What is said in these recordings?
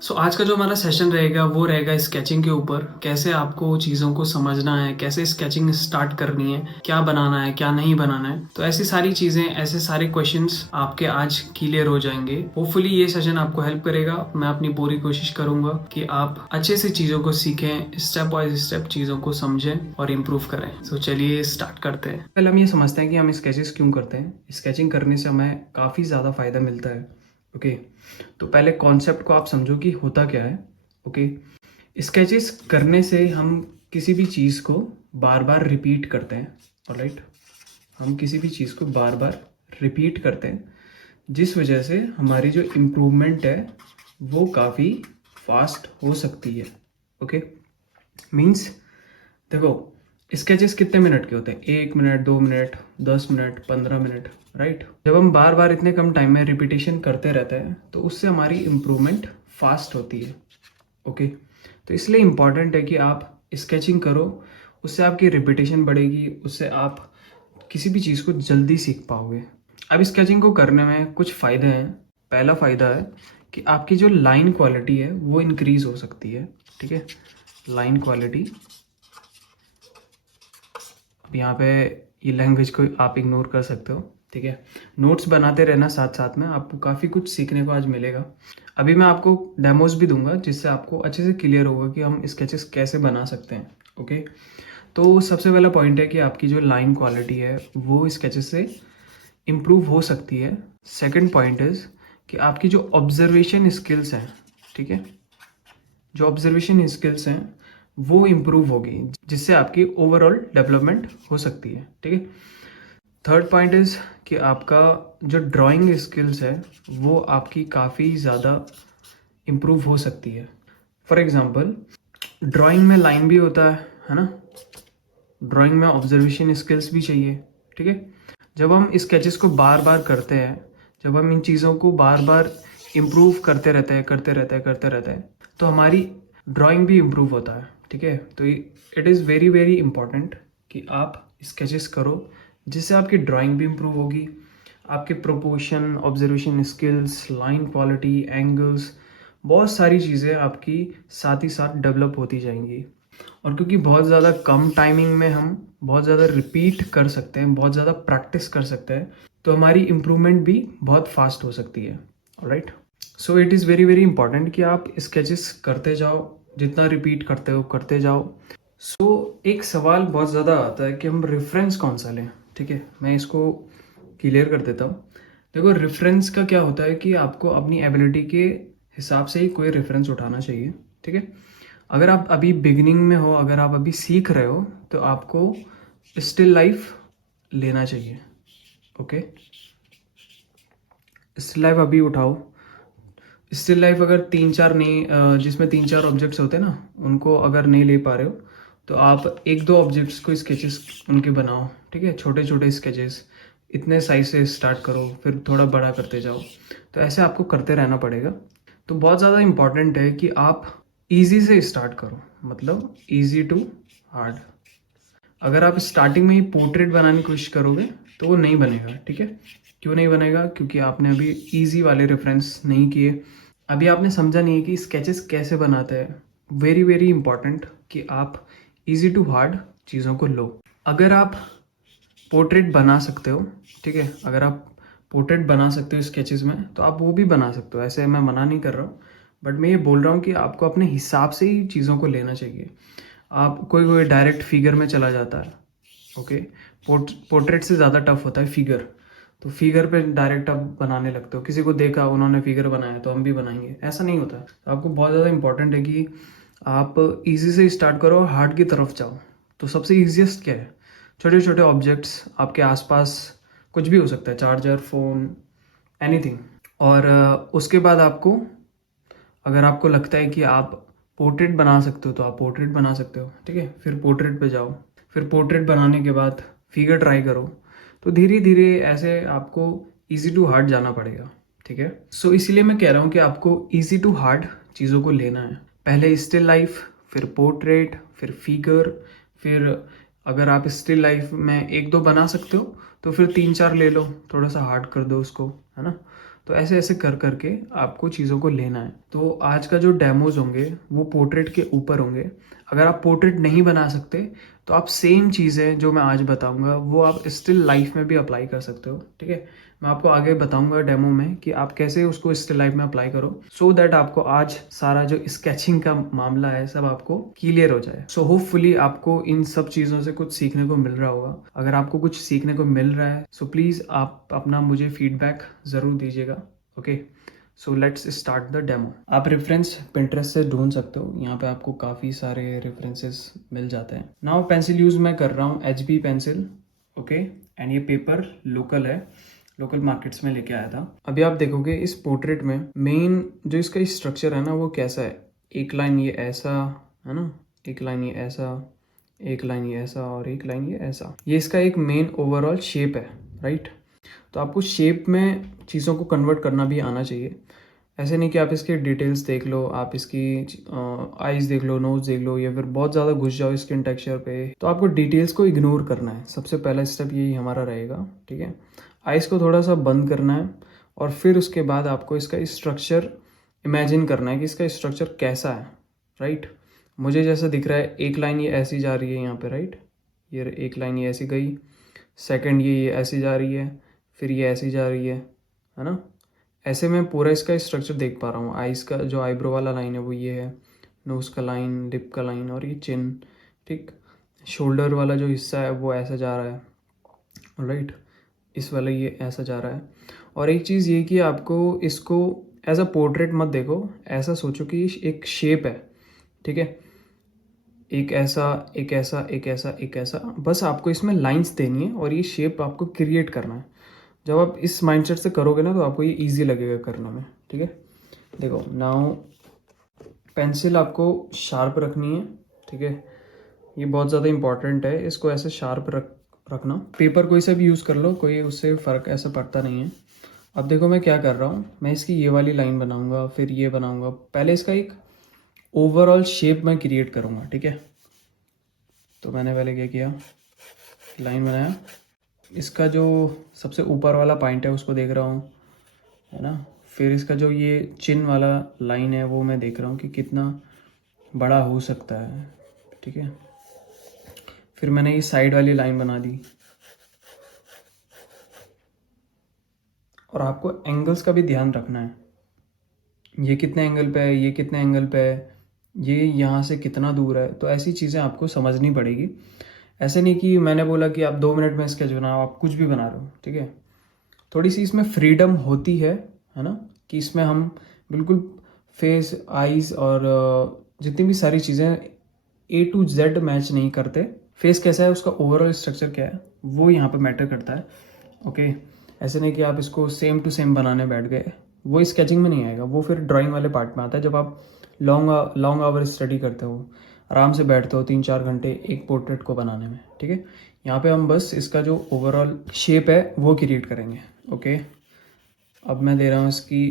आज का जो हमारा सेशन रहेगा वो रहेगा स्केचिंग के ऊपर। कैसे आपको चीज़ों को समझना है, कैसे स्केचिंग स्टार्ट करनी है, क्या बनाना है क्या नहीं बनाना है। तो ऐसी सारी चीज़ें, ऐसे सारे क्वेश्चंस आपके आज क्लियर हो जाएंगे। होपफुली ये सेशन आपको हेल्प करेगा। मैं अपनी पूरी कोशिश करूंगा कि आप अच्छे से चीज़ों को सीखें, स्टेप बाय स्टेप चीज़ों को समझें और इम्प्रूव करें। चलिए स्टार्ट करते हैं। पहले हम ये समझते हैं कि हम स्केचेस क्यों करते हैं। स्केचिंग करने से हमें काफ़ी ज़्यादा फायदा मिलता है। ओके, तो पहले कॉन्सेप्ट को आप समझो कि होता क्या है। ओके, स्केचेस करने से हम किसी भी चीज़ को बार बार रिपीट करते हैं। ऑलराइट, हम किसी भी चीज़ को बार बार रिपीट करते हैं, जिस वजह से हमारी जो इम्प्रूवमेंट है वो काफ़ी फास्ट हो सकती है। ओके, मीन्स देखो, स्केचेस कितने मिनट के होते हैं? 1 minute, 2 minute, 10 minute, 15 minute, right. जब हम बार बार इतने कम टाइम में रिपीटेशन करते रहते हैं तो उससे हमारी इम्प्रूवमेंट फास्ट होती है। ओके, तो इसलिए इम्पॉर्टेंट है कि आप स्केचिंग करो, उससे आपकी रिपीटेशन बढ़ेगी, उससे आप किसी भी चीज़ को जल्दी सीख पाओगे। अब स्केचिंग को करने में कुछ फ़ायदे हैं। पहला फ़ायदा है कि आपकी जो लाइन क्वालिटी है वो इंक्रीज़ हो सकती है। ठीक है, लाइन क्वालिटी। अब यहाँ पे ये लैंग्वेज को आप इग्नोर कर सकते हो। ठीक है, नोट्स बनाते रहना साथ साथ में, आपको काफ़ी कुछ सीखने को आज मिलेगा। अभी मैं आपको डेमोज भी दूंगा जिससे आपको अच्छे से क्लियर होगा कि हम स्केचेस कैसे बना सकते हैं। ओके, तो सबसे पहला पॉइंट है कि आपकी जो लाइन क्वालिटी है वो स्केचेस से इम्प्रूव हो सकती है। सेकेंड पॉइंट इज़ कि आपकी जो ऑब्जर्वेशन स्किल्स हैं, ठीक है, जो ऑब्जर्वेशन स्किल्स हैं वो इम्प्रूव होगी, जिससे आपकी ओवरऑल डेवलपमेंट हो सकती है। ठीक है, थर्ड पॉइंट इज़ कि आपका जो ड्राइंग स्किल्स है वो आपकी काफ़ी ज़्यादा इम्प्रूव हो सकती है। फॉर एग्ज़ाम्पल, ड्राइंग में लाइन भी होता है ना, ड्राइंग में ऑब्जर्वेशन स्किल्स भी चाहिए। ठीक है, जब हम स्केचेस को बार बार करते हैं, जब हम इन चीज़ों को बार बार इम्प्रूव करते रहते हैं तो हमारी ड्राइंग भी इम्प्रूव होता है। ठीक है, तो it is very very important कि आप स्केचेस करो, जिससे आपकी ड्राइंग भी इम्प्रूव होगी, आपके proportion, observation skills, line quality, angles, बहुत सारी चीज़ें आपकी साथ ही साथ डेवलप होती जाएंगी। और क्योंकि बहुत ज़्यादा कम टाइमिंग में हम बहुत ज़्यादा रिपीट कर सकते हैं, बहुत ज़्यादा प्रैक्टिस कर सकते हैं, तो हमारी इम्प्रूवमेंट भी बहुत फास्ट हो सकती है। Alright, so it is very very important कि आप स्केचेस करते जाओ, जितना रिपीट करते हो करते जाओ। एक सवाल बहुत ज़्यादा आता है कि हम रेफरेंस कौन सा लें। ठीक है, मैं इसको क्लियर कर देता हूँ। देखो, रेफरेंस का क्या होता है कि आपको अपनी एबिलिटी के हिसाब से ही कोई रेफरेंस उठाना चाहिए। ठीक है, अगर आप अभी बिगिनिंग में हो, अगर आप अभी सीख रहे हो, तो आपको स्टिल लाइफ लेना चाहिए। ओके, स्टिल लाइफ अभी उठाओ। स्टिल लाइफ अगर तीन चार नहीं, जिसमें 3-4 ऑब्जेक्ट्स होते हैं ना, उनको अगर नहीं ले पा रहे हो तो आप 1-2 ऑब्जेक्ट्स को स्केचेस उनके बनाओ। ठीक है, छोटे छोटे स्केचेस, इतने साइज से स्टार्ट करो, फिर थोड़ा बड़ा करते जाओ। तो ऐसे आपको करते रहना पड़ेगा। तो बहुत ज़्यादा इम्पॉर्टेंट है कि आप इजी से स्टार्ट करो, मतलब इजी टू हार्ड। अगर आप स्टार्टिंग में ही पोर्ट्रेट बनाने की कोशिश करोगे तो वो नहीं बनेगा। ठीक है, क्यों नहीं बनेगा? क्योंकि आपने अभी इजी वाले रेफरेंस नहीं किए, अभी आपने समझा नहीं है कि स्केचेस कैसे बनाते हैं। वेरी वेरी इंपॉर्टेंट कि आप इजी टू हार्ड चीज़ों को लो। अगर आप पोर्ट्रेट बना सकते हो, ठीक है, अगर आप पोर्ट्रेट बना सकते हो स्केचेस में, तो आप वो भी बना सकते हो। ऐसे मैं मना नहीं कर रहा हूँ, बट मैं ये बोल रहा हूँ कि आपको अपने हिसाब से ही चीज़ों को लेना चाहिए। आप कोई कोई डायरेक्ट फिगर में चला जाता है। ओके, पोर्ट्रेट से ज़्यादा टफ होता है फिगर। तो फिगर पे डायरेक्ट आप बनाने लगते हो, किसी को देखा उन्होंने फिगर बनाया तो हम भी बनाएंगे, ऐसा नहीं होता। तो आपको बहुत ज़्यादा इंपॉर्टेंट है कि आप इजी से स्टार्ट करो, हार्ड की तरफ जाओ। तो सबसे ईजिएस्ट क्या है? छोटे छोटे ऑब्जेक्ट्स आपके आसपास, कुछ भी हो सकता है, चार्जर, फ़ोन, एनीथिंग। और उसके बाद आपको, अगर आपको लगता है कि आप पोर्ट्रेट बना सकते हो तो आप पोर्ट्रेट बना सकते हो। ठीक है, फिर पोर्ट्रेट पे जाओ, फिर पोर्ट्रेट बनाने के बाद फिगर ट्राई करो। तो धीरे धीरे ऐसे आपको इजी टू हार्ड जाना पड़ेगा। ठीक है, इसीलिए मैं कह रहा हूँ कि आपको इजी टू हार्ड चीज़ों को लेना है। पहले स्टिल लाइफ, फिर पोर्ट्रेट, फिर फिगर, फिर अगर आप स्टिल लाइफ में 1-2 बना सकते हो तो फिर 3-4 ले लो, थोड़ा सा हार्ड कर दो उसको, है ना। तो ऐसे ऐसे कर करके आपको चीज़ों को लेना है। तो आज का जो डेमोज होंगे वो पोर्ट्रेट के ऊपर होंगे। अगर आप पोर्ट्रेट नहीं बना सकते तो आप सेम चीज़ें जो मैं आज बताऊंगा वो आप स्टिल लाइफ में भी अप्लाई कर सकते हो, ठीक है। मैं आपको आगे बताऊंगा डेमो में कि आप कैसे उसको स्टिल लाइफ में अप्लाई करो, सो दैट आपको आज सारा जो स्केचिंग का मामला है सब आपको क्लियर हो जाए। सो होपफुली आपको इन सब चीज़ों से कुछ सीखने को मिल रहा होगा। अगर आपको कुछ सीखने को मिल रहा है सो प्लीज़ आप अपना मुझे फीडबैक ज़रूर दीजिएगा। Okay, so let's start the demo. आप रेफरेंस पिंटरेस्ट से ढूंढ सकते हो, यहाँ पे आपको काफ़ी सारे रेफरेंसेस मिल जाते हैं। नाउ पेंसिल यूज़ मैं कर रहा हूँ HB पेंसिल, ओके। एंड ये पेपर लोकल है, लोकल मार्केट्स में लेके आया था। अभी आप देखोगे इस पोर्ट्रेट में मेन जो इसका स्ट्रक्चर है ना वो कैसा है। एक लाइन ये ऐसा है ना, एक लाइन ये ऐसा, एक लाइन ये ऐसा और एक लाइन ये ऐसा। ये इसका एक मेन ओवरऑल शेप है, राइट। तो आपको शेप में चीज़ों को कन्वर्ट करना भी आना चाहिए। ऐसे नहीं कि आप इसके डिटेल्स देख लो, आप इसकी आईज देख लो, नोज देख लो, या फिर बहुत ज़्यादा घुस जाओ स्किन टेक्सचर पे। तो आपको डिटेल्स को इग्नोर करना है, सबसे पहला स्टेप यही हमारा रहेगा, ठीक है। आइज को थोड़ा सा बंद करना है और फिर उसके बाद आपको इसका स्ट्रक्चर इमेजिन करना है कि इसका स्ट्रक्चर कैसा है, राइट। मुझे जैसा दिख रहा है एक लाइन ये ऐसी जा रही है यहाँ पे, राइट। ये एक लाइन ये ऐसी गई, सेकंड ये ऐसी जा रही है, फिर ये ऐसी जा रही है ना। ऐसे मैं पूरा इसका स्ट्रक्चर देख पा रहा हूँ। आइज़ का जो आईब्रो वाला लाइन है वो ये है, नोज़ का लाइन, लिप का लाइन और ये चिन, ठीक। शोल्डर वाला जो हिस्सा है वो ऐसा जा रहा है, राइट। इस वाला ये ऐसा जा रहा है। और एक चीज़ ये कि आपको इसको एज अ पोर्ट्रेट मत देखो, ऐसा सोचो कि एक शेप है, ठीक है। एक ऐसा, एक ऐसा, एक ऐसा, एक ऐसा, बस आपको इसमें लाइंस देनी है और ये शेप आपको क्रिएट करना है। जब आप इस माइंडसेट से करोगे ना तो आपको ये इजी लगेगा करने में, ठीक है। देखो नाउ पेंसिल आपको शार्प रखनी है, ठीक है। ये बहुत ज़्यादा इंपॉर्टेंट है, इसको ऐसे शार्प रखना। पेपर कोई सा भी यूज़ कर लो, कोई उससे फ़र्क ऐसा पड़ता नहीं है। अब देखो मैं क्या कर रहा हूँ, मैं इसकी ये वाली लाइन बनाऊँगा, फिर ये बनाऊँगा। पहले इसका एक ओवरऑल शेप मैं क्रिएट करूँगा, ठीक है। तो मैंने पहले क्या किया, लाइन बनाया, इसका जो सबसे ऊपर वाला पॉइंट है उसको देख रहा हूँ, है ना। फिर इसका जो ये चिन वाला लाइन है वो मैं देख रहा हूँ कि कितना बड़ा हो सकता है, ठीक है। फिर मैंने ये साइड वाली लाइन बना दी। और आपको एंगल्स का भी ध्यान रखना है, ये कितने एंगल पे है, ये कितने एंगल पे है, ये यहाँ से कितना दूर है। तो ऐसी चीज़ें आपको समझनी पड़ेगी। ऐसे नहीं कि मैंने बोला कि आप 2 मिनट में स्केच बनाओ, आप कुछ भी बना रहे हो, ठीक है। थोड़ी सी इसमें फ्रीडम होती है ना, कि इसमें हम बिल्कुल फेस, आईज और जितनी भी सारी चीज़ें A to Z मैच नहीं करते। फेस कैसा है, उसका ओवरऑल स्ट्रक्चर क्या है, वो यहाँ पे मैटर करता है, ओके। ऐसे नहीं कि आप इसको सेम टू सेम बनाने बैठ गए, वो स्केचिंग में नहीं आएगा, वो फिर ड्राइंग वाले पार्ट में आता है। जब आप लॉन्ग आवर स्टडी करते हो, आराम से बैठते हो 3-4 घंटे एक पोर्ट्रेट को बनाने में, ठीक है। यहाँ पे हम बस इसका जो ओवरऑल शेप है वो क्रिएट करेंगे, ओके। अब मैं दे रहा हूँ इसकी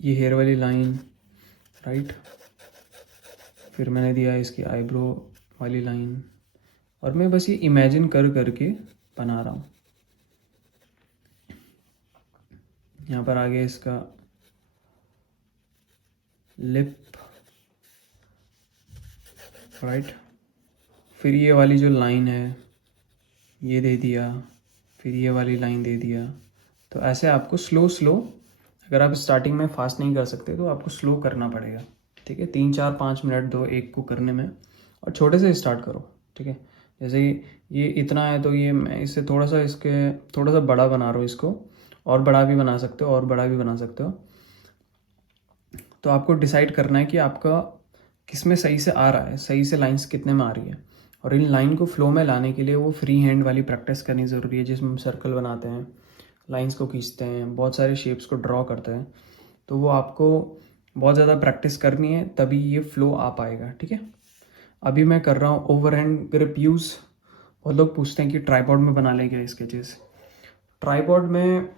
ये हेयर वाली लाइन, राइट। फिर मैंने दिया इसकी आईब्रो वाली लाइन, और मैं बस ये इमेजिन कर करके बना रहा हूँ। यहाँ पर आगे इसका लिप, राइट। फिर ये वाली जो लाइन है ये दे दिया, फिर ये वाली लाइन दे दिया। तो ऐसे आपको स्लो, अगर आप स्टार्टिंग में फास्ट नहीं कर सकते तो आपको स्लो करना पड़ेगा, ठीक है। 3-4-5 मिनट दो एक को करने में, और छोटे से स्टार्ट करो, ठीक है। जैसे ये इतना है तो ये मैं इससे थोड़ा सा बड़ा बना रहा हूँ इसको, और बड़ा भी बना सकते हो और बड़ा भी बना सकते हो। तो आपको डिसाइड करना है कि आपका किस में सही से आ रहा है, सही से लाइंस कितने में आ रही है। और इन लाइन को फ्लो में लाने के लिए वो फ्री हैंड वाली प्रैक्टिस करनी ज़रूरी है, जिसमें हम सर्कल बनाते हैं, लाइंस को खींचते हैं, बहुत सारे शेप्स को ड्रॉ करते हैं। तो वो आपको बहुत ज़्यादा प्रैक्टिस करनी है, तभी ये फ्लो आ पाएगा, ठीक है। अभी मैं कर रहा हूँ ओवर हैंड ग्रिप यूज़। बहुत लोग पूछते हैं कि ट्राइपॉड में बना ले क्या स्केचेस। ट्राइपॉड में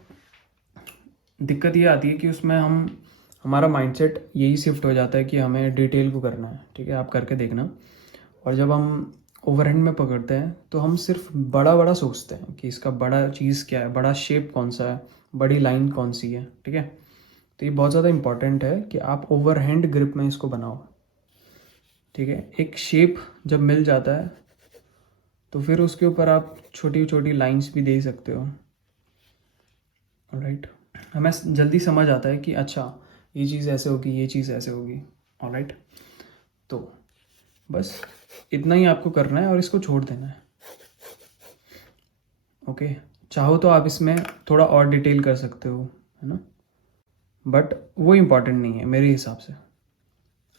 दिक्कत ये आती है कि उसमें हमारा माइंडसेट यही शिफ्ट हो जाता है कि हमें डिटेल को करना है, ठीक है। आप करके देखना। और जब हम ओवरहैंड में पकड़ते हैं तो हम सिर्फ बड़ा बड़ा सोचते हैं कि इसका बड़ा चीज़ क्या है, बड़ा शेप कौन सा है, बड़ी लाइन कौन सी है, ठीक है। तो ये बहुत ज़्यादा इम्पॉर्टेंट है कि आप ओवरहैंड ग्रिप में इसको बनाओ, ठीक है। एक शेप जब मिल जाता है तो फिर उसके ऊपर आप छोटी छोटी लाइंस भी दे सकते हो, ऑलराइट। हमें जल्दी समझ आता है कि अच्छा ये चीज़ ऐसे होगी, ये चीज़ ऐसे होगी, ऑलराइट। तो बस इतना ही आपको करना है और इसको छोड़ देना है, ओके। चाहो तो आप इसमें थोड़ा और डिटेल कर सकते हो, है ना, बट वो इम्पॉर्टेंट नहीं है मेरे हिसाब से।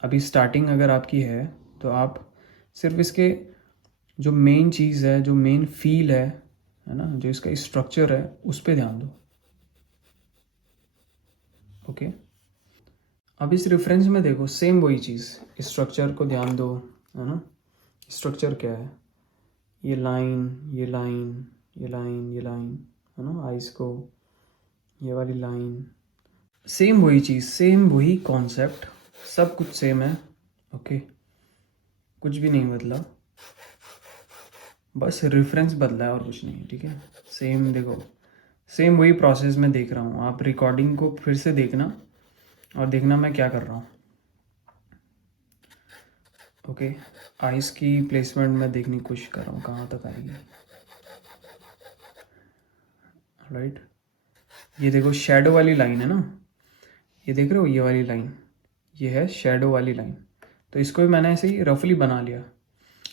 अभी स्टार्टिंग अगर आपकी है तो आप सिर्फ इसके जो मेन चीज़ है, जो मेन फील है ना, जो इसका स्ट्रक्चर है, उस पर ध्यान दो, ओके। अब इस रेफरेंस में देखो सेम वही चीज़, स्ट्रक्चर को ध्यान दो, है ना। स्ट्रक्चर क्या है, ये लाइन, ये लाइन, ये लाइन, ये लाइन, है ना, आइस को, ये वाली लाइन, सेम वही चीज़, सेम वही कॉन्सेप्ट, सब कुछ सेम है, ओके। कुछ भी नहीं बदला, बस रेफरेंस बदला है और कुछ नहीं, ठीक है। सेम देखो, सेम वही प्रोसेस में देख रहा हूँ, आप रिकॉर्डिंग को फिर से देखना और देखना मैं क्या कर रहा हूँ, ओके। आइस की प्लेसमेंट मैं देखने की कोशिश कर रहा हूँ कहाँ तक आएगी, राइट। ये देखो शेडो वाली लाइन है ना, ये देख रहे हो, ये वाली लाइन, ये है शेडो वाली लाइन। तो इसको भी मैंने ऐसे ही रफली बना लिया,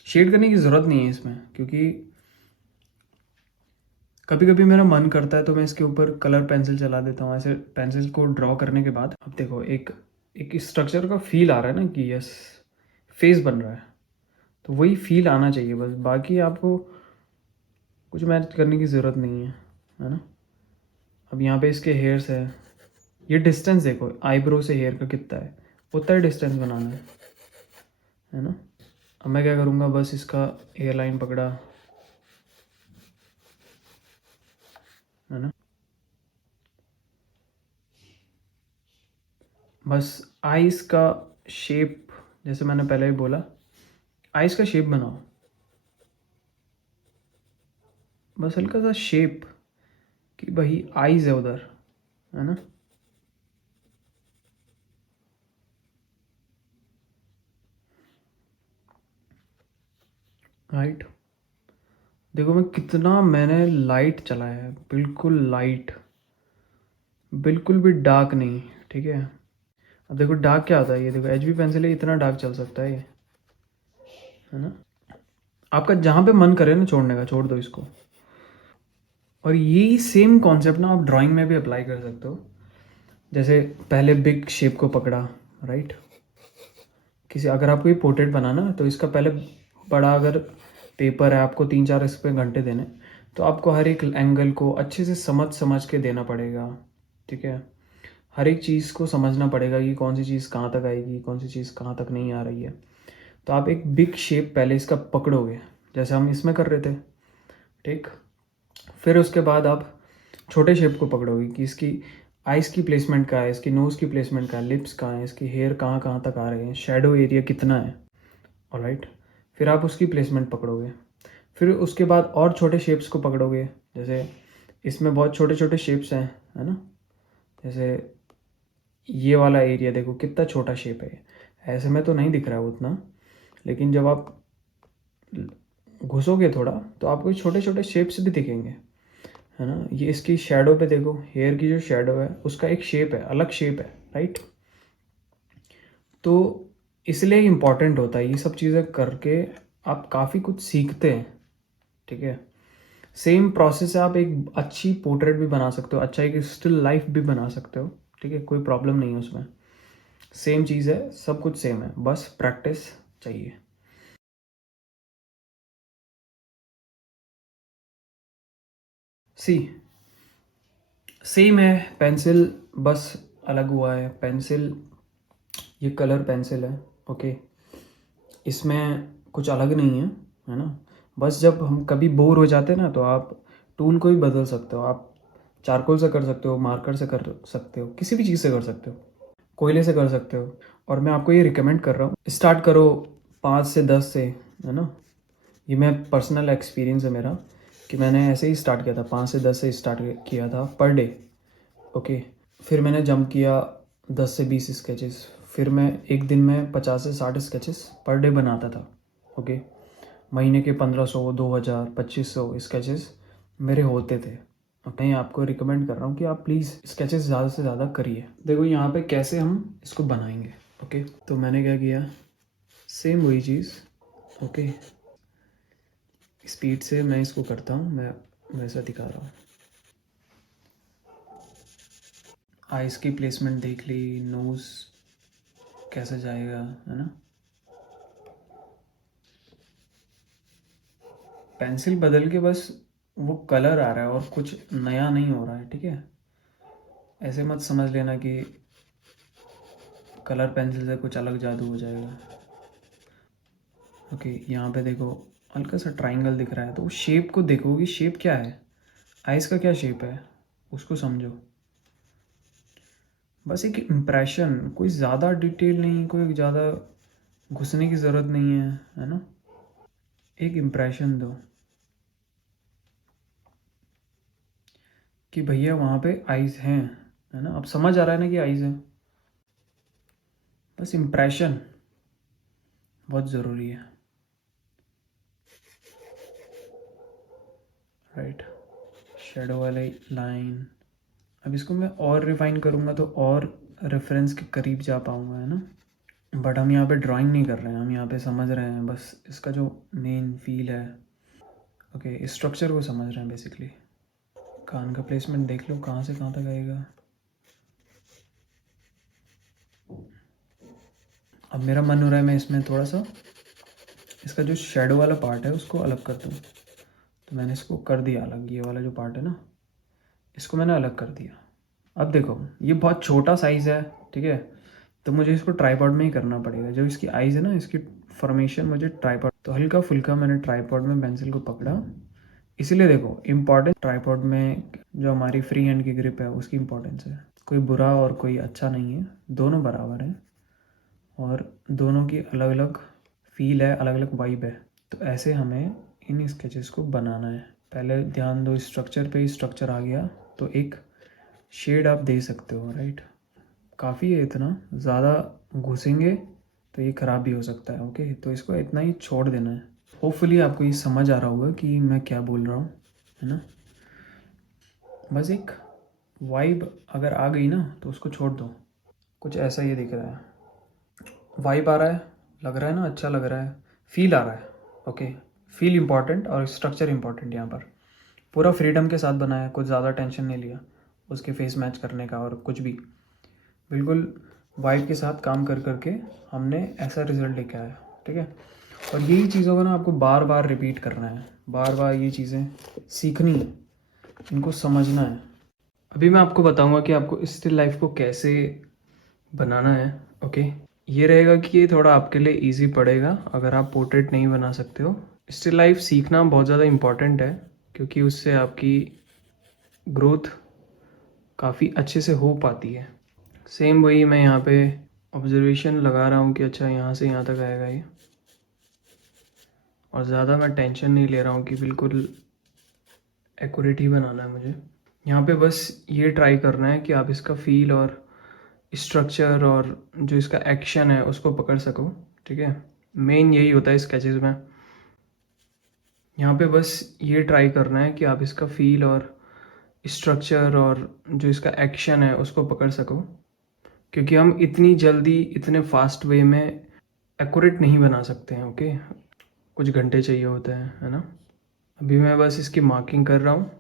शेड करने की ज़रूरत नहीं है इसमें, क्योंकि कभी कभी मेरा मन करता है तो मैं इसके ऊपर कलर पेंसिल चला देता हूँ। ऐसे पेंसिल को ड्रॉ करने के बाद अब देखो एक एक स्ट्रक्चर का फील आ रहा है ना कि यस फेस बन रहा है, तो वही फील आना चाहिए बस, बाकी आपको कुछ मैच करने की ज़रूरत नहीं है ना। अब यहाँ पे इसके हेयर्स है, ये डिस्टेंस देखो आईब्रो से हेयर का कितना है, उतना ही डिस्टेंस बनाना है ना। अब मैं क्या करूँगा, बस इसका हेयर लाइन पकड़ा, है ना, बस आइस का शेप, जैसे मैंने पहले ही बोला, आइस का शेप बनाओ, बस हल्का सा शेप कि भाई आइज है उधर, है ना। राइट, देखो मैं कितना मैंने लाइट चलाया है, बिल्कुल लाइट, बिल्कुल भी डार्क नहीं, ठीक है। अब देखो डार्क क्या होता है, ये देखो HB पेंसिल है, इतना डार्क चल सकता है ये, है ना। आपका जहाँ पे मन करे ना छोड़ने का, छोड़ दो इसको। और यही सेम कॉन्सेप्ट ना आप ड्राइंग में भी अप्लाई कर सकते हो। जैसे पहले बिग शेप को पकड़ा, राइट। किसी अगर आपको ये पोर्ट्रेट बनाना है तो इसका पहले बड़ा अगर पेपर है, आपको 3-4 इस पे घंटे देने, तो आपको हर एक एंगल को अच्छे से समझ समझ के देना पड़ेगा, ठीक है। हर एक चीज़ को समझना पड़ेगा कि कौन सी चीज़ कहाँ तक आएगी, कौन सी चीज़ कहाँ तक नहीं आ रही है। तो आप एक बिग शेप पहले इसका पकड़ोगे, जैसे हम इसमें कर रहे थे, ठीक। फिर उसके बाद आप छोटे शेप को पकड़ोगे कि इसकी आइज़ की प्लेसमेंट कहाँ है, इसकी नोज़ की प्लेसमेंट कहाँ है, लिप्स कहाँ है, इसकी हेयर कहाँ कहाँ तक आ रहे हैं, शेडो एरिया कितना है, ऑलराइट। फिर आप उसकी प्लेसमेंट पकड़ोगे, फिर उसके बाद और छोटे शेप्स को पकड़ोगे, जैसे इसमें बहुत छोटे छोटे शेप्स हैं, है ना। जैसे ये वाला एरिया देखो कितना छोटा शेप है, ऐसे में तो नहीं दिख रहा है उतना, लेकिन जब आप घुसोगे थोड़ा तो आपको छोटे छोटे शेप्स भी दिखेंगे, है ना। ये इसकी शेडो पे देखो, हेयर की जो शेडो है उसका एक शेप है, अलग शेप है, राइट। तो इसलिए इम्पॉर्टेंट होता है ये सब चीज़ें करके, आप काफ़ी कुछ सीखते हैं, ठीक है। सेम प्रोसेस से आप एक अच्छी पोर्ट्रेट भी बना सकते हो, अच्छा एक स्टिल लाइफ भी बना सकते हो, ठीक है, कोई प्रॉब्लम नहीं है उसमें। सेम चीज़ है, सब कुछ सेम है, बस प्रैक्टिस चाहिए। सी सेम है, पेंसिल बस अलग हुआ है, पेंसिल ये कलर पेंसिल है, ओके। इसमें कुछ अलग नहीं है ना। बस जब हम कभी बोर हो जाते हैं ना तो आप टूल को भी बदल सकते हो, आप चारकोल से कर सकते हो, मार्कर से कर सकते हो, किसी भी चीज़ से कर सकते हो, कोयले से कर सकते हो। और मैं आपको ये रिकमेंड कर रहा हूँ, स्टार्ट करो 5 से 10 से, है ना। ये मैं पर्सनल एक्सपीरियंस है मेरा कि मैंने ऐसे ही स्टार्ट किया था, 5 से 10 से स्टार्ट किया था पर डे, ओके। फिर मैंने जंप किया 10 से 20 स्केचेस। फिर मैं एक दिन में 50 से 60 स्केचेस पर डे बनाता था। ओके। महीने के 1500, 2000, 2500 स्केचेस मेरे होते थे। और मैं आपको रिकमेंड कर रहा हूँ कि आप प्लीज़ स्केचेस ज़्यादा से ज़्यादा करिए। देखो यहाँ पे कैसे हम इसको बनाएंगे। ओके, तो मैंने क्या किया, सेम वही चीज़। ओके, स्पीड से मैं इसको करता हूँ, मैं वैसा दिखा रहा हूँ। आइज़ की प्लेसमेंट देख ली, नोज़ कैसे जाएगा, है ना। पेंसिल बदल के बस वो कलर आ रहा है और कुछ नया नहीं हो रहा है, ठीक है। ऐसे मत समझ लेना कि कलर पेंसिल से कुछ अलग जादू हो जाएगा। ओके, यहाँ पे देखो हल्का सा ट्रायंगल दिख रहा है, तो शेप को देखो कि शेप क्या है, आइज़ का क्या शेप है, उसको समझो। बस एक इम्प्रेशन, कोई ज़्यादा डिटेल नहीं, कोई ज़्यादा घुसने की ज़रूरत नहीं है ना। एक इम्प्रेशन दो कि भैया वहाँ पे आइज़ हैं, है ना। अब समझ आ रहा है ना कि आइज़ है। बस इम्प्रेशन बहुत ज़रूरी है, राइट। शेडो वाले लाइन, अब इसको मैं और रिफाइन करूँगा तो और रेफरेंस के करीब जा पाऊँगा, है ना। बट हम यहाँ पे ड्राइंग नहीं कर रहे हैं, हम यहाँ पे समझ रहे हैं बस इसका जो मेन फील है। ओके, स्ट्रक्चर को समझ रहे हैं बेसिकली। कान का प्लेसमेंट देख लो कहाँ से कहाँ तक आएगा। अब मेरा मन हो रहा है मैं इसमें थोड़ा सा इसका जो शेडो वाला पार्ट है उसको अलग कर दूँ, तो मैंने इसको कर दिया अलग। ये वाला जो पार्ट है ना, इसको मैंने अलग कर दिया। अब देखो ये बहुत छोटा साइज़ है, ठीक है, तो मुझे इसको ट्राईपॉड में ही करना पड़ेगा। जो इसकी आइज़ है ना, इसकी फॉर्मेशन मुझे ट्राईपॉड, तो हल्का फुल्का मैंने ट्राईपॉड में पेंसिल को पकड़ा। इसीलिए देखो इम्पॉर्टेंस ट्राईपॉड में जो हमारी फ्री हैंड की ग्रिप है उसकी इम्पोर्टेंस है। कोई बुरा और कोई अच्छा नहीं है, दोनों बराबर हैं और दोनों की अलग अलग फील है, अलग अलग वाइब है। तो ऐसे हमें इन स्केचेस को बनाना है। पहले ध्यान दो स्ट्रक्चर पे, ही स्ट्रक्चर आ गया तो एक शेड आप दे सकते हो, राइट। काफ़ी है इतना, ज़्यादा घुसेंगे तो ये ख़राब भी हो सकता है। ओके, तो इसको इतना ही छोड़ देना है। होपफुली आपको ये समझ आ रहा होगा कि मैं क्या बोल रहा हूँ, है ना। बस एक वाइब अगर आ गई ना तो उसको छोड़ दो। कुछ ऐसा ये दिख रहा है, वाइब आ रहा है, लग रहा है ना, अच्छा लग रहा है, फील आ रहा है। ओके, फील इम्पॉर्टेंट और स्ट्रक्चर इम्पॉर्टेंट। यहाँ पर पूरा फ्रीडम के साथ बनाया, कुछ ज़्यादा टेंशन नहीं लिया उसके फेस मैच करने का और कुछ भी, बिल्कुल वाइब के साथ काम कर करके हमने ऐसा रिजल्ट लेके आया, ठीक है। और यही चीज़ों को ना आपको बार बार रिपीट करना है, बार बार ये चीज़ें सीखनी है, इनको समझना है। अभी मैं आपको बताऊंगा कि आपको स्टिल लाइफ को कैसे बनाना है। ओके, ये रहेगा कि ये थोड़ा आपके लिए इजी पड़ेगा अगर आप पोर्ट्रेट नहीं बना सकते हो। स्टिल लाइफ सीखना बहुत ज़्यादा इम्पॉर्टेंट है क्योंकि उससे आपकी ग्रोथ काफ़ी अच्छे से हो पाती है। सेम वही मैं यहाँ पे ऑब्जर्वेशन लगा रहा हूँ कि अच्छा यहाँ से यहाँ तक आएगा ये, और ज़्यादा मैं टेंशन नहीं ले रहा हूँ कि बिल्कुल एक्यूरेट ही बनाना है मुझे। यहाँ पे बस ये ट्राई करना है कि आप इसका फील और स्ट्रक्चर और जो इसका एक्शन है उसको पकड़ सको, ठीक है। मेन यही होता है स्केचेस में। यहाँ पे बस ये ट्राई करना है कि आप इसका फील और स्ट्रक्चर और जो इसका एक्शन है उसको पकड़ सको, क्योंकि हम इतनी जल्दी इतने फास्ट वे में एक्यूरेट नहीं बना सकते हैं। ओके, कुछ घंटे चाहिए होते हैं, है ना। अभी मैं बस इसकी मार्किंग कर रहा हूँ,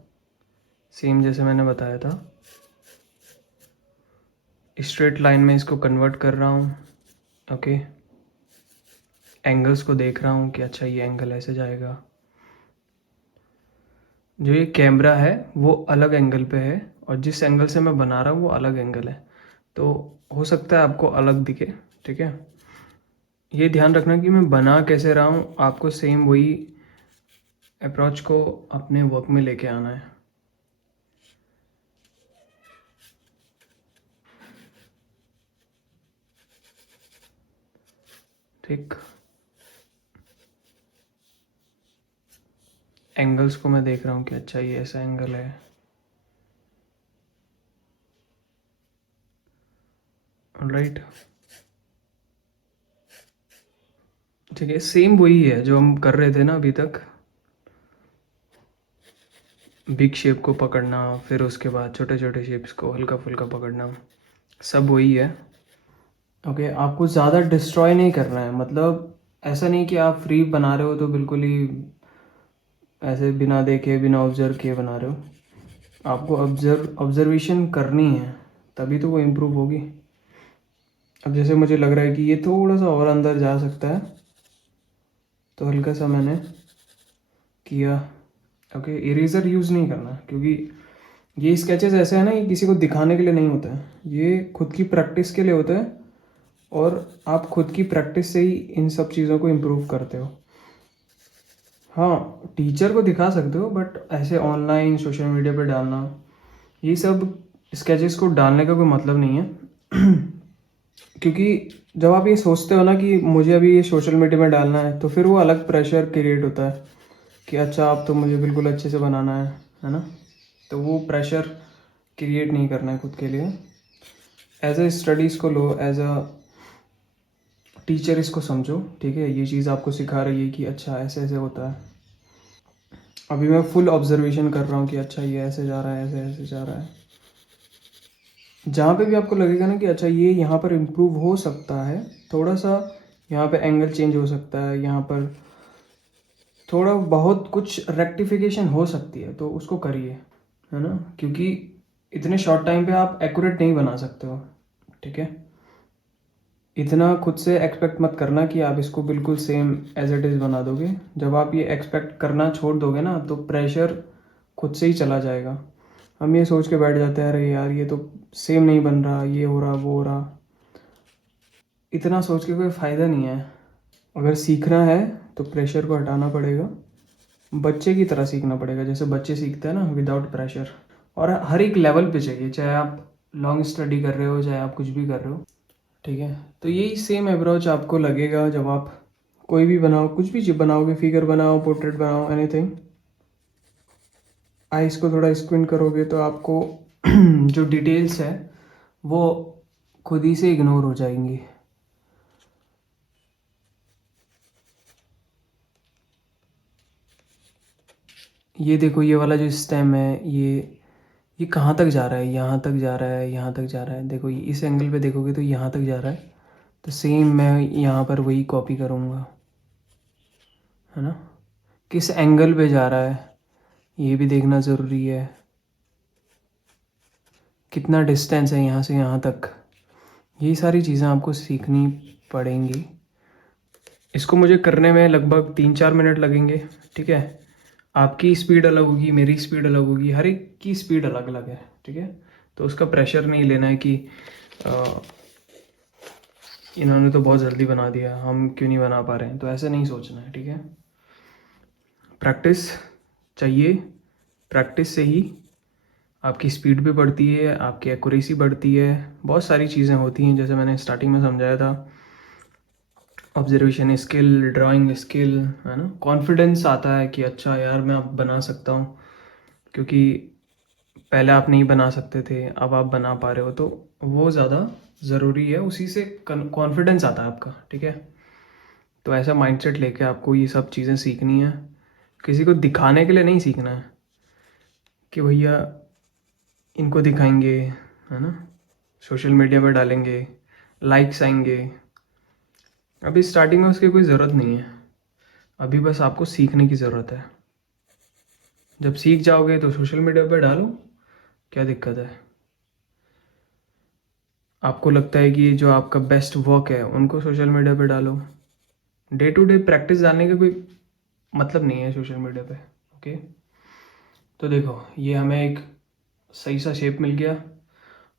सेम जैसे मैंने बताया था। स्ट्रेट लाइन में इसको कन्वर्ट कर रहा हूँ। ओके, एंगल्स को देख रहा हूँ कि अच्छा ये एंगल ऐसे जाएगा। जो ये कैमरा है वो अलग एंगल पे है और जिस एंगल से मैं बना रहा हूँ वो अलग एंगल है, तो हो सकता है आपको अलग दिखे, ठीक है। ये ध्यान रखना कि मैं बना कैसे रहा हूँ, आपको सेम वही अप्रोच को अपने वर्क में लेके आना है। ठीक, एंगल्स को मैं देख रहा हूँ कि अच्छा ये ऐसा एंगल है। राइट। ठीक है, सेम वही है जो हम कर रहे थे ना अभी तक। बिग शेप को पकड़ना, फिर उसके बाद छोटे छोटे शेप्स को हल्का फुल्का पकड़ना, सब वही है। ओके, आपको ज़्यादा डिस्ट्रॉय नहीं करना है, मतलब ऐसा नहीं कि आप फ्री बना रहे हो तो बिल्कुल ही ऐसे बिना देखे बिना ऑब्जर्व किए बना रहे हो। आपको ऑब्जर्वेशन करनी है, तभी तो वो इम्प्रूव होगी। अब जैसे मुझे लग रहा है कि ये थोड़ा सा और अंदर जा सकता है, तो हल्का सा मैंने किया। ओके, इरेज़र यूज़ नहीं करना, क्योंकि ये स्केचेस ऐसे है ना, ये किसी को दिखाने के लिए नहीं होता है, ये खुद की प्रैक्टिस के लिए होता है। और आप खुद की प्रैक्टिस से ही इन सब चीज़ों को इम्प्रूव करते हो। हाँ, टीचर को दिखा सकते हो, बट ऐसे ऑनलाइन सोशल मीडिया पे डालना, ये सब स्केचेस को डालने का कोई मतलब नहीं है। क्योंकि जब आप ये सोचते हो ना कि मुझे अभी ये सोशल मीडिया में डालना है, तो फिर वो अलग प्रेशर क्रिएट होता है कि अच्छा अब तो मुझे बिल्कुल अच्छे से बनाना है ना। तो वो प्रेशर क्रिएट नहीं करना है खुद के लिए। एज अ स्टडीज़ को लो, एज अ टीचर इसको समझो, ठीक है। ये चीज़ आपको सिखा रही है कि अच्छा ऐसे ऐसे होता है। अभी मैं फुल ऑब्जर्वेशन कर रहा हूँ कि अच्छा ये ऐसे जा रहा है, ऐसे ऐसे जा रहा है। जहाँ पे भी आपको लगेगा ना कि अच्छा ये यहाँ पर इम्प्रूव हो सकता है, थोड़ा सा यहाँ पे एंगल चेंज हो सकता है, यहाँ पर थोड़ा बहुत कुछ रेक्टिफिकेशन हो सकती है, तो उसको करिए, है ना। क्योंकि इतने शॉर्ट टाइम पे आप एक्यूरेट नहीं बना सकते हो, ठीक है। इतना खुद से एक्सपेक्ट मत करना कि आप इसको बिल्कुल सेम एज इट इज़ बना दोगे। जब आप ये एक्सपेक्ट करना छोड़ दोगे ना, तो प्रेशर खुद से ही चला जाएगा। हम ये सोच के बैठ जाते हैं अरे यार ये तो सेम नहीं बन रहा, ये हो रहा वो हो रहा। इतना सोच के कोई फ़ायदा नहीं है। अगर सीखना है तो प्रेशर को हटाना पड़ेगा, बच्चे की तरह सीखना पड़ेगा, जैसे बच्चे सीखते हैं ना, विदाउट प्रेशर। और हर एक लेवल पे चाहिए, चाहे आप लॉन्ग स्टडी कर रहे हो, चाहे आप कुछ भी कर रहे हो, ठीक है। तो यही सेम अप्रोच आपको लगेगा जब आप कोई भी बनाओ, कुछ भी चीज़ बनाओगे, फिगर बनाओ, पोर्ट्रेट बनाओ, एनीथिंग। आइस को थोड़ा स्क्विंट करोगे तो आपको जो डिटेल्स है वो खुद ही से इग्नोर हो जाएंगी। ये देखो, ये वाला जो स्टेम है, ये कहाँ तक जा रहा है, यहाँ तक जा रहा है, यहाँ तक जा रहा है। देखो इस एंगल पे देखोगे तो यहाँ तक जा रहा है, तो सेम मैं यहाँ पर वही कॉपी करूँगा, है ना। किस एंगल पे जा रहा है ये भी देखना ज़रूरी है, कितना डिस्टेंस है यहाँ से यहाँ तक। ये सारी चीज़ें आपको सीखनी पड़ेंगी। इसको मुझे करने में लगभग 3-4 मिनट लगेंगे, ठीक है। आपकी स्पीड अलग होगी, मेरी स्पीड अलग होगी, हर एक की स्पीड अलग अलग है, ठीक है। तो उसका प्रेशर नहीं लेना है कि इन्होंने तो बहुत जल्दी बना दिया, हम क्यों नहीं बना पा रहे हैं, तो ऐसे नहीं सोचना है, ठीक है। प्रैक्टिस चाहिए, प्रैक्टिस से ही आपकी स्पीड भी बढ़ती है, आपकी एक्यूरेसी बढ़ती है, बहुत सारी चीज़ें होती हैं, जैसे मैंने स्टार्टिंग में समझाया था। ऑब्जर्वेशन स्किल, ड्राइंग स्किल, है ना। कॉन्फिडेंस आता है कि अच्छा यार मैं अब बना सकता हूँ, क्योंकि पहले आप नहीं बना सकते थे, अब आप बना पा रहे हो, तो वो ज़्यादा ज़रूरी है। उसी से कॉन्फिडेंस आता है आपका, ठीक है। तो ऐसा माइंडसेट लेके आपको ये सब चीज़ें सीखनी है, किसी को दिखाने के लिए नहीं सीखना है कि भैया इनको दिखाएंगे, है ना, सोशल मीडिया पर डालेंगे, लाइक्स आएंगे। अभी स्टार्टिंग में उसकी कोई ज़रूरत नहीं है, अभी बस आपको सीखने की ज़रूरत है। जब सीख जाओगे तो सोशल मीडिया पर डालो, क्या दिक्कत है। आपको लगता है कि जो आपका बेस्ट वर्क है उनको सोशल मीडिया पे डालो। डे टू डे प्रैक्टिस डालने का कोई मतलब नहीं है सोशल मीडिया पे, ओके। तो देखो ये हमें एक सही सा शेप मिल गया।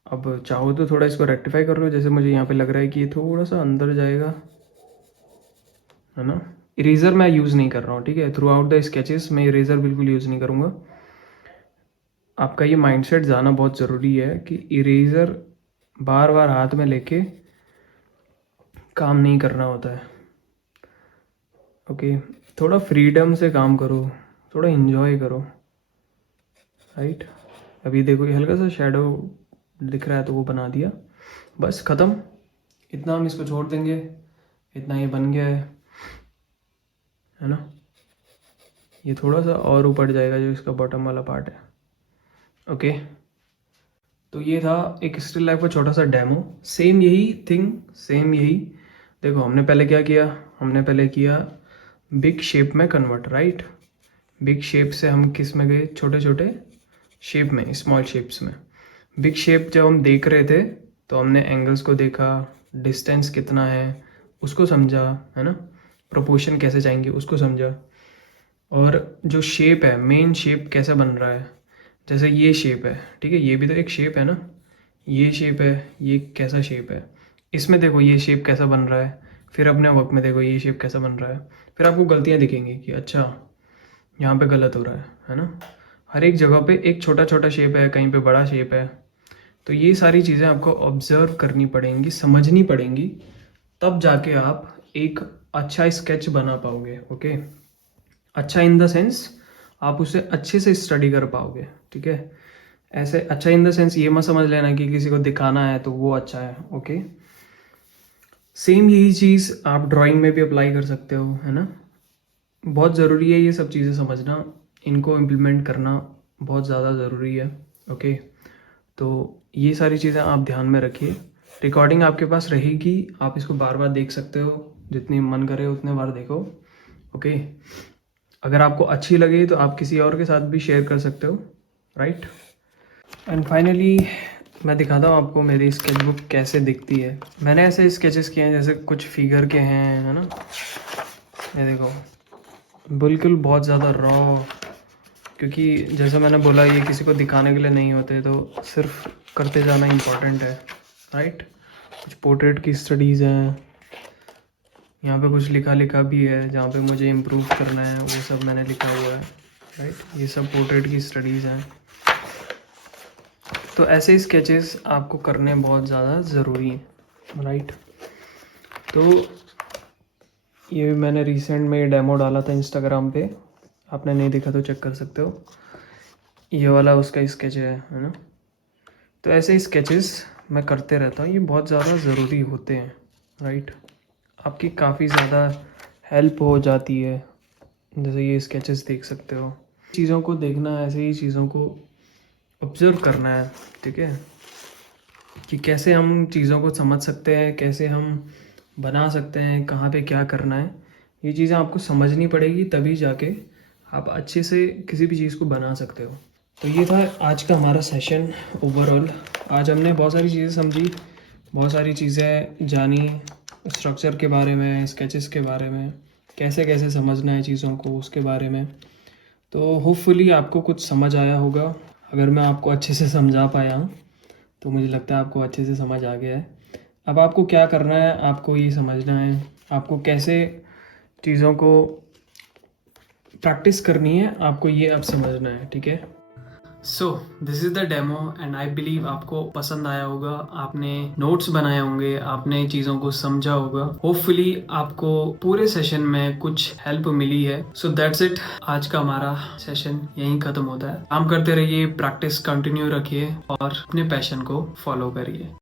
अब चाहो तो थोड़ा इसको रेक्टिफाई कर लो, जैसे मुझे यहाँ पे लग रहा है कि ये थोड़ा सा अंदर जाएगा, है ना। इरेज़र मैं यूज़ नहीं कर रहा हूँ, ठीक है। थ्रू आउट द स्केचेस मैं इरेज़र बिल्कुल यूज़ नहीं करूँगा। आपका ये माइंडसेट जाना बहुत ज़रूरी है कि इरेज़र बार बार हाथ में लेके काम नहीं करना होता है, ओके। थोड़ा फ्रीडम से काम करो, थोड़ा इन्जॉय करो, राइट। अभी देखो ये हल्का सा शेडो दिख रहा है तो वो बना दिया, बस ख़त्म। इतना हम इसको छोड़ देंगे, इतना ये बन गया है ना। ये थोड़ा सा और ऊपर जाएगा जो इसका बॉटम वाला पार्ट है। ओके, तो ये था एक स्टिल लाइफ का छोटा सा डेमो। सेम यही थिंग, सेम यही। देखो हमने पहले क्या किया, हमने पहले किया बिग शेप में कन्वर्ट, राइट। बिग शेप से हम किस में गए, छोटे छोटे शेप में, स्मॉल शेप्स में। बिग शेप जब हम देख रहे थे तो हमने एंगल्स को देखा, डिस्टेंस कितना है उसको समझा, है ना, प्रोपोर्शन कैसे जाएंगे उसको समझा, और जो शेप है, मेन शेप कैसे बन रहा है। जैसे ये शेप है, ठीक है, ये भी तो एक शेप है ना, ये शेप है, ये कैसा शेप है, इसमें देखो ये शेप कैसा बन रहा है, फिर अपने वर्क में देखो ये शेप कैसा बन रहा है। फिर आपको गलतियाँ दिखेंगी कि अच्छा यहाँ पे गलत हो रहा है ना। हर एक जगह पे एक छोटा छोटा शेप है, कहीं पे बड़ा शेप है। तो ये सारी चीज़ें आपको ऑब्जर्व करनी पड़ेंगी, समझनी पड़ेंगी, तब जाके आप एक अच्छा स्केच बना पाओगे। ओके, अच्छा इन द सेंस आप उसे अच्छे से स्टडी कर पाओगे, ठीक है। ऐसे अच्छा इन द सेंस ये मत समझ लेना कि किसी को दिखाना है तो वो अच्छा है। ओके, सेम यही चीज़ आप ड्राइंग में भी अप्लाई कर सकते हो, है ना। बहुत ज़रूरी है ये सब चीज़ें समझना, इनको इम्प्लीमेंट करना बहुत ज़्यादा ज़रूरी है। ओके, तो ये सारी चीज़ें आप ध्यान में रखिए। रिकॉर्डिंग आपके पास रहेगी, आप इसको बार बार देख सकते हो, जितनी मन करे उतने बार देखो। ओके, अगर आपको अच्छी लगे तो आप किसी और के साथ भी शेयर कर सकते हो, राइट। एंड फाइनली मैं दिखाता हूँ आपको मेरी स्केच बुक कैसे दिखती है। मैंने ऐसे स्केचेस किए हैं जैसे कुछ फिगर के हैं, है ना। ये देखो, बिल्कुल बहुत ज़्यादा रॉ, क्योंकि जैसे मैंने बोला ये किसी को दिखाने के लिए नहीं होते, तो सिर्फ करते जाना इम्पोर्टेंट है, राइट। कुछ पोर्ट्रेट की स्टडीज़ हैं, यहाँ पे कुछ लिखा लिखा भी है जहाँ पे मुझे इम्प्रूव करना है, वो सब मैंने लिखा हुआ है, राइट। ये सब पोर्ट्रेट की स्टडीज़ हैं। तो ऐसे स्केचेस आपको करने बहुत ज़्यादा ज़रूरी हैं, राइट। तो ये भी मैंने रिसेंट में डेमो डाला था इंस्टाग्राम पे, आपने नहीं देखा तो चेक कर सकते हो। ये वाला उसका स्केच है ना। तो ऐसे स्केचेस मैं करते रहता हूँ, ये बहुत ज़्यादा ज़रूरी होते हैं, राइट। आपकी काफ़ी ज़्यादा हेल्प हो जाती है। जैसे ये स्केचेस देख सकते हो, चीज़ों को देखना, ऐसे ही चीज़ों को ऑब्जर्व करना है, ठीक है, कि कैसे हम चीज़ों को समझ सकते हैं, कैसे हम बना सकते हैं, कहाँ पे क्या करना है। ये चीज़ें आपको समझनी पड़ेगी, तभी जाके आप अच्छे से किसी भी चीज़ को बना सकते हो। तो ये था आज का हमारा सेशन ओवरऑल। आज हमने बहुत सारी चीज़ें समझी, बहुत सारी चीज़ें जानी, स्ट्रक्चर के बारे में, स्केचेस के बारे में, कैसे कैसे समझना है चीज़ों को, उसके बारे में। तो होपफुली आपको कुछ समझ आया होगा। अगर मैं आपको अच्छे से समझा पाया हूँ तो मुझे लगता है आपको अच्छे से समझ आ गया है। अब आपको क्या करना है, आपको ये समझना है आपको कैसे चीज़ों को प्रैक्टिस करनी है, आपको ये अब समझना है, ठीक है। So this is the demo and I believe आपको पसंद आया होगा, आपने नोट्स बनाए होंगे, आपने चीज़ों को समझा होगा। होपफुली आपको पूरे सेशन में कुछ हेल्प मिली है। सो दैट्स इट, आज का हमारा सेशन यहीं ख़त्म होता है। काम करते रहिए, प्रैक्टिस कंटिन्यू रखिए और अपने पैशन को फॉलो करिए।